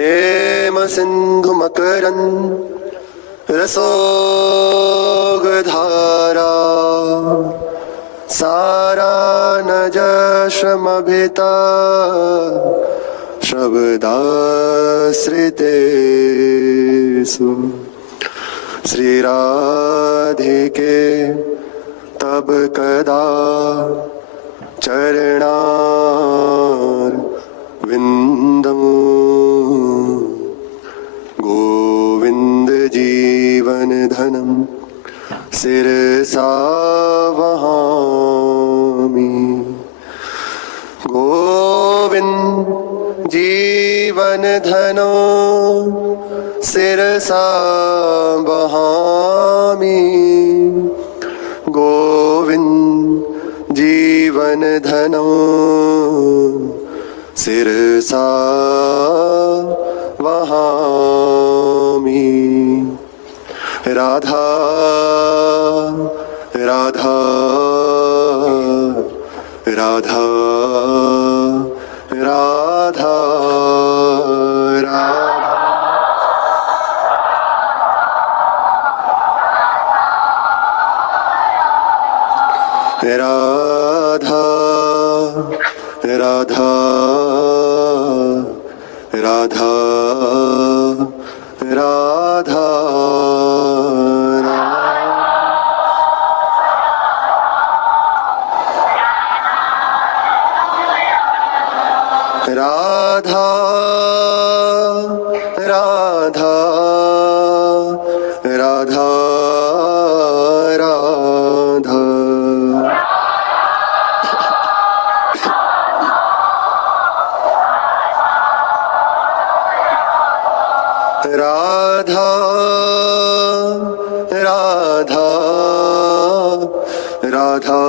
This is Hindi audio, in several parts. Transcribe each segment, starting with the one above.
प्रेम सिंधु मकरंद रसोगधारा सारा न जशमभिता शब्दाश्रितेषु श्री राधिके तब कदा चरणार विंदमु गोविंद जीवन धनम सिरसा वहामि गोविंद जीवन धनो सिरसा वहामि गोविंद जीवन धनो सिरसा वहामि राधा राधा राधा राधा राधा राधा राधा राधा राधा राधा राधा राधा राधा राधा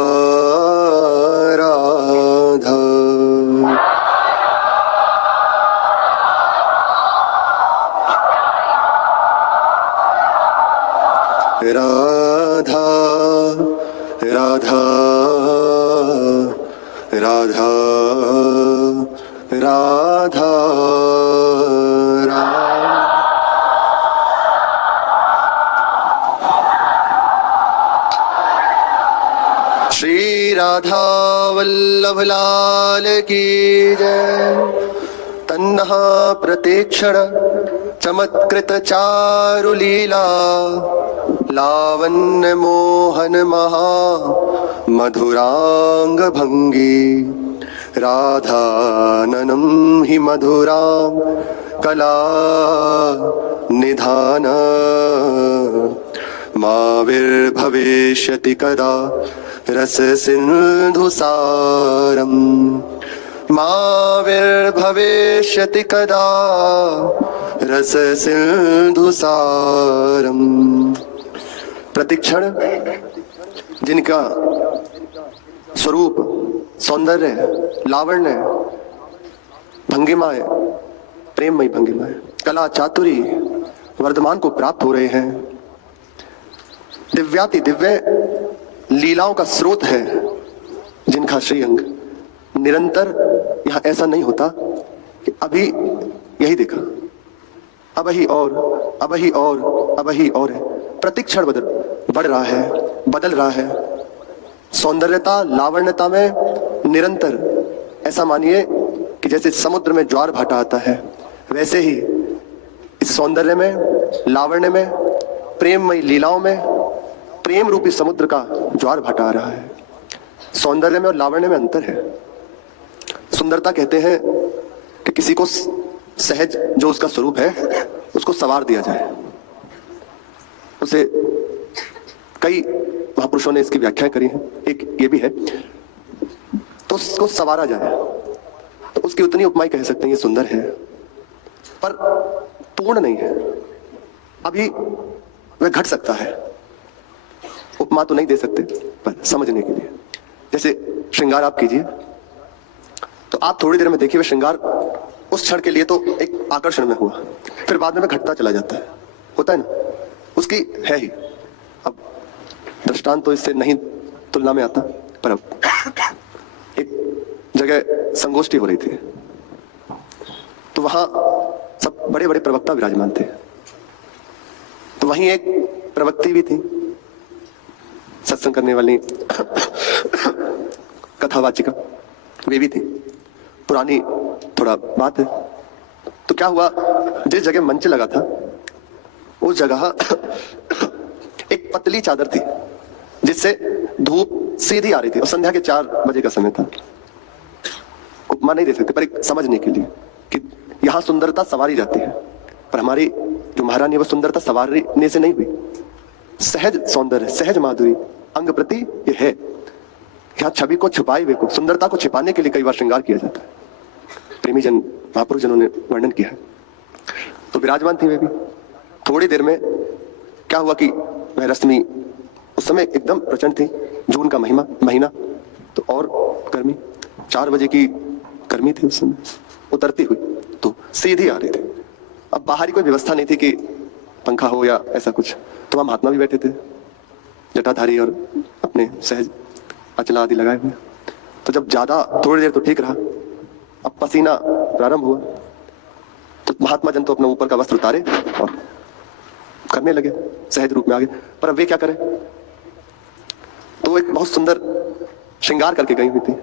राधा राधा राधा राधा राधा श्री राधा वल्लभ लाल की जय। तन्हा प्रतीक्षण चमत्कृत चारु लीला लावण्य मोहन महा मधुरांग भंगी राधाननं हि मधुरां कला निधान माविर्भविष्यति कदा रस सिंधु सारम माविर्भविष्यति कदा रस सिंधु सारम। प्रतिक्षण जिनका स्वरूप सौंदर्य लावण्य भंगिमा है, प्रेममयी भंगिमा है, कला चातुरी वर्धमान को प्राप्त हो रहे हैं, दिव्याति दिव्य लीलाओं का स्रोत है जिनका श्रीअंग निरंतर। यहां ऐसा नहीं होता कि अभी यही देखा, अब ही और अब ही और अब ही और है। प्रतिक्षण बढ़ रहा है, बदल रहा है। सौंदर्यता लावण्यता में निरंतर, ऐसा मानिए कि जैसे समुद्र में ज्वार भाटा आता है, वैसे ही इस सौंदर्य में, लावण्य में, प्रेममयी लीलाओं में प्रेम रूपी समुद्र का ज्वार भाटा आ रहा है। सौंदर्य में और लावण्य में अंतर है। सुंदरता कहते हैं कि किसी को सहज जो उसका स्वरूप है उसको सवार दिया जाए। उसे कई महापुरुषों ने इसकी व्याख्या करी है, एक ये भी है, तो उसको सवारा जाए तो उसकी उतनी उपमाई कह सकते हैं ये सुंदर है, पर पूर्ण नहीं है। अभी वह घट सकता है, उपमा तो नहीं दे सकते पर समझने के लिए। जैसे श्रृंगार आप कीजिए तो आप थोड़ी देर में देखिए वह श्रृंगार उस क्षण के लिए तो एक आकर्षण में हुआ, फिर बाद में घटता चला जाता है, होता है ना, उसकी है ही। अब दृष्टांत तो इससे नहीं तुलना में आता, पर अब एक जगह संगोष्ठी हो रही थी तो वहां सब बड़े बड़े प्रवक्ता विराजमान थे। तो वहीं एक प्रवक्ती भी थी, सत्संग करने वाली कथावाचिका, वे भी थी। पुरानी थोड़ा बात है। तो क्या हुआ, जिस जगह मंच लगा था उस जगह एक पतली चादर थी जिससे धूप सीधी आ रही थी, और संध्या के 4 बजे का समय था। उपमा नहीं दे सकते पर एक समझने के लिए कि यहां सुंदरता सवारी जाती है, पर हमारी जो महारानी वो सुंदरता सवारने से नहीं हुई, सहज सौंदर्य, सहज माधुरी अंग प्रति ये है। यहाँ छवि को छुपाए हुए को, सुंदरता को छिपाने के लिए कई बार श्रृंगार किया जाता है। प्रेमी जन, महापुरुष जनों ने वर्णन किया है। तो विराजमान थी वे भी। थोड़ी देर में क्या हुआ कि वह रश्मि उस समय एकदम प्रचंड थी, जून का महीना, तो और गर्मी, 4 बजे की गर्मी थी उस समय, उतरती हुई तो सीधी आ रही थी। अब बाहरी कोई व्यवस्था नहीं थी कि पंखा हो या ऐसा कुछ, तो वहां महात्मा भी बैठे थे, जटाधारी और अपने सहज अचला आदि लगाए हुए। तो जब ज्यादा थोड़ी देर तो ठीक रहा, अब पसीना प्रारंभ हुआ, तो महात्मा जन तो अपना ऊपर का वस्त्र उतारे और करने लगे, सहज रूप में आगे। पर अब वे क्या करें, तो एक बहुत सुंदर श्रृंगार करके गई हुई थी।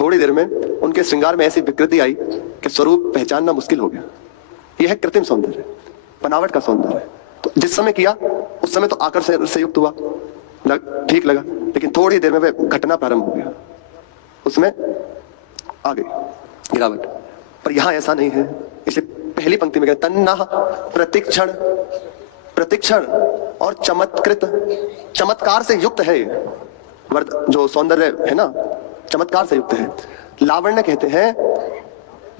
थोड़ी देर में उनके श्रृंगार में ऐसी विकृति आई कि स्वरूप पहचानना मुश्किल हो गया। यह है कृत्रिम सौंदर्य, बनावट का सौंदर्य। तो जिस समय किया उस समय तो आकर्षण से युक्त हुआ, ठीक लगा, लेकिन थोड़ी देर में वह घटना प्रारंभ हो गया, उसमें आ गई गिरावट। पर यहां ऐसा नहीं है। इसलिए पहली पंक्ति में कहते तन्ना प्रतिक्षण और चमत्कार से युक्त है। जो सौंदर्य है ना, चमत्कार से युक्त है। लावण्य कहते हैं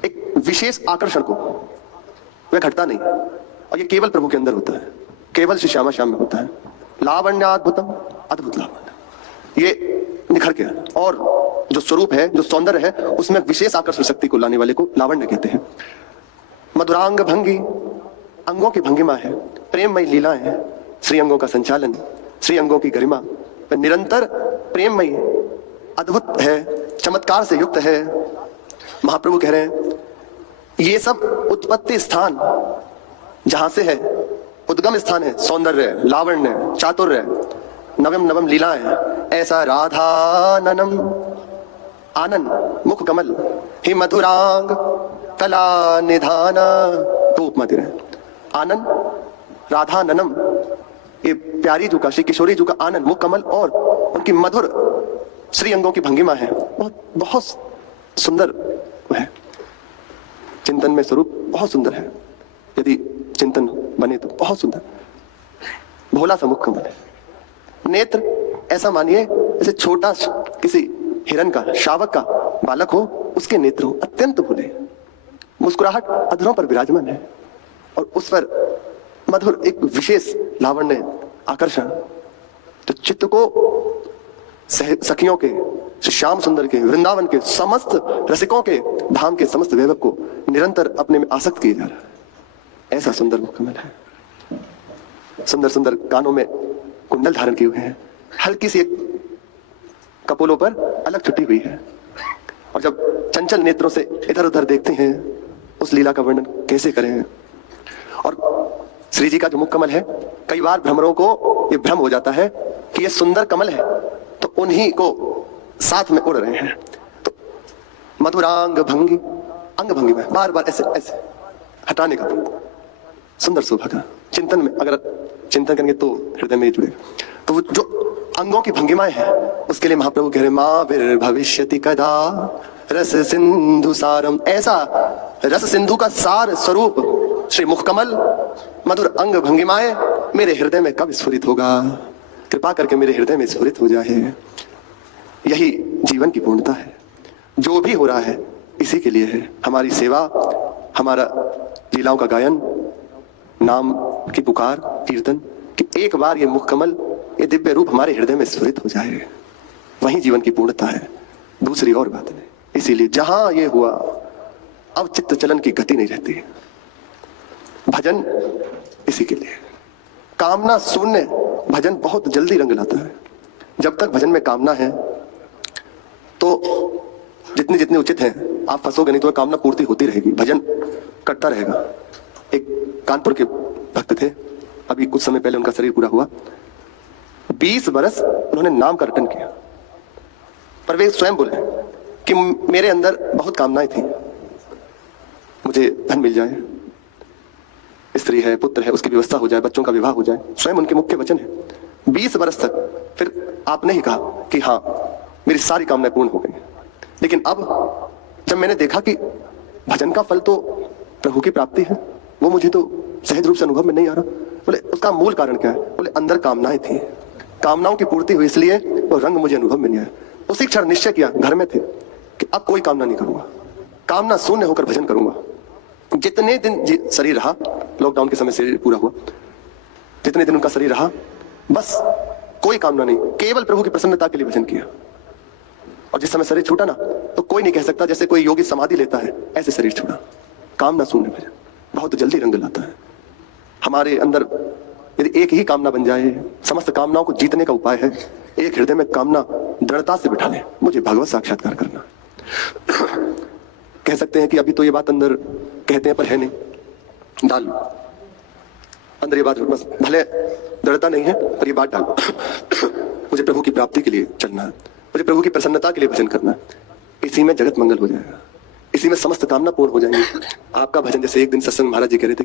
एक विशेष आकर्षण को, वह घटता नहीं, और ये केवल प्रभु के अंदर होता है, केवल श्री श्यामा श्याम में होता है। लावण्याद्भुतम, अद्भुत लावण्य, ये निखर के, और जो स्वरूप है, जो सौंदर्य है, उसमें विशेष आकर्षण शक्ति को लाने वाले को लावण्य कहते हैं। मधुरांग भंगी, अंगों की भंगिमा है, प्रेममयी लीलाएं हैं, श्री अंगों का संचालन, श्री अंगों की गरिमा, निरंतर प्रेममयी, अद्भुत है, चमत्कार से युक्त है। महाप्रभु कह रहे हैं ये सब उत्पत्ति स्थान जहां से है, उद्गम स्थान है, सौंदर्य, लावण्य, चातुर्य, नवम नवम लीलाएं, ऐसा राधाननम, आनंद मुख कमल, ही मधुरांग कला निधान, तो उपमा दे रहे हैं। आनंद, राधाननम, ये प्यारी जू का, श्री किशोरी जू का आनंद मुख कमल, और उनकी मधुर श्री अंगों की भंगिमा है, बहुत बहुत सुंदर है। चिंतन में स्वरूप बहुत सुंदर है, यदि चिंतन बने तो बहुत सुंदर, भोला सा मुख कमल है। नेत्र ऐसा मानिए जैसे छोटा किसी हिरन का, शावक का बालक हो, उसके नेत्र हो, अत्यंत भोले। मुस्कुराहट अधरों पर विराजमान है, और उस पर मधुर एक विशेष लावण्य, आकर्षण, तो चित्त को सखियों के, श्याम सुंदर के, वृंदावन के, समस्त रसिकों के, धाम के समस्त वैभव को निरंतर अपने में आसक्त किया जा रहा है। ऐसा सुंदर मुखकमल है। सुंदर सुंदर कानों में कुंडल धारण किए हुए हैं, हल्की सी एक कपोलों पर अलग छुट्टी हुई है, और जब चंचल नेत्रों से इधर उधर देखते हैं, उस लीला का वर्णन कैसे करें। और श्री जी का जो मुख कमल है, कई बार भ्रमरों को ये भ्रम हो जाता है कि ये सुंदर कमल है, तो उन्हीं को साथ में उड़ रहे हैं। तो मधुरांग भंगी, अंग भंगी में बार बार ऐसे ऐसे हटाने का सुंदर शोभा का चिंतन में, अगर चिंतन करेंगे तो हृदय में जुड़ेगा। तो वो जो अंगों की भंगिमाएं हैं, उसके लिए महाप्रभु कह रहे मां वीर भविष्यति कदा रस सिंधु सारम, ऐसा रस सिंधु का सार स्वरूप श्री मुखकमल, मधुर अंग भंगिमाएं मेरे हृदय में कब स्फुरित होगा। कृपा करके मेरे हृदय में स्फुरित हो जाए। यही जीवन की पूर्णता है। जो भी हो रहा है इसी के लिए है, हमारी सेवा, हमारा लीलाओं का गायन, नाम की पुकार, कीर्तन, कि एक बार ये मुखकमल, ये दिव्य रूप हमारे हृदय में स्फुरित हो जाए। वही जीवन की पूर्णता है, दूसरी और बात नहीं। इसीलिए जहां ये हुआ, अब चित्त चलन की गति नहीं रहती। भजन इसी के लिए, कामना शून्य भजन बहुत जल्दी रंग लाता है। जब तक भजन में कामना है तो जितनी जितनी उचित है, आप फंसोगे नहीं तो कामना पूर्ति होती रहेगी, भजन कटता रहेगा। एक कानपुर के भक्त थे, अभी कुछ समय पहले उनका शरीर पूरा हुआ। 20 बरस उन्होंने नाम का रटन किया, पर वे स्वयं बोले कि मेरे अंदर बहुत कामनाएं थी, मुझे धन मिल जाए, स्त्री है, पुत्र है, उसकी व्यवस्था हो जाए, बच्चों का विवाह हो जाए। स्वयं उनके मुख्य वचन है। 20 बरस तक फिर आपने ही कहा कि हाँ मेरी सारी कामनाएं पूर्ण हो गई। लेकिन अब जब मैंने देखा कि भजन का फल तो प्रभु की प्राप्ति है, वो मुझे तो सहज रूप से अनुभव में नहीं आ रहा। बोले उसका मूल कारण क्या है? बोले अंदर कामनाएं थी, कामनाओं की पूर्ति हुई, इसलिए वो रंग मुझे अनुभव में नहीं आया। उसी क्षण निश्चय किया, घर में थे, कि अब कोई कामना नहीं करूंगा, कामना शून्य होकर भजन करूंगा। जितने दिन शरीर रहा, लॉकडाउन के समय शरीर पूरा हुआ, जितने दिन उनका शरीर रहा, बस कोई कामना नहीं, केवल प्रभु की प्रसन्नता के लिए भजन किया। और जिस समय शरीर छूटा ना, तो कोई नहीं कह सकता जैसे कोई योगी समाधि लेता है ऐसे शरीर छूटा। कामना शून्य भजन बहुत जल्दी रंग लाता है। हमारे अंदर यदि एक ही कामना बन जाए, समस्त कामनाओं को जीतने का उपाय है एक हृदय में कामना दृढ़ता से बिठा ले, मुझे भगवत साक्षात्कार करना। कह सकते हैं कि अभी तो ये बात अंदर कहते हैं पर है नहीं, डाल लो अंदर ये बात, बस भले दृढ़ता नहीं है पर ये बात डालो। मुझे प्रभु की प्राप्ति के लिए चलना है, मुझे प्रभु की प्रसन्नता के लिए भजन करना है, इसी में जगत मंगल हो जाएगा, इसी में समस्त कामना पूर्ण हो जाएंगी। आपका भजन, जैसे एक दिन सत्संग महाराज जी कह रहे थे कि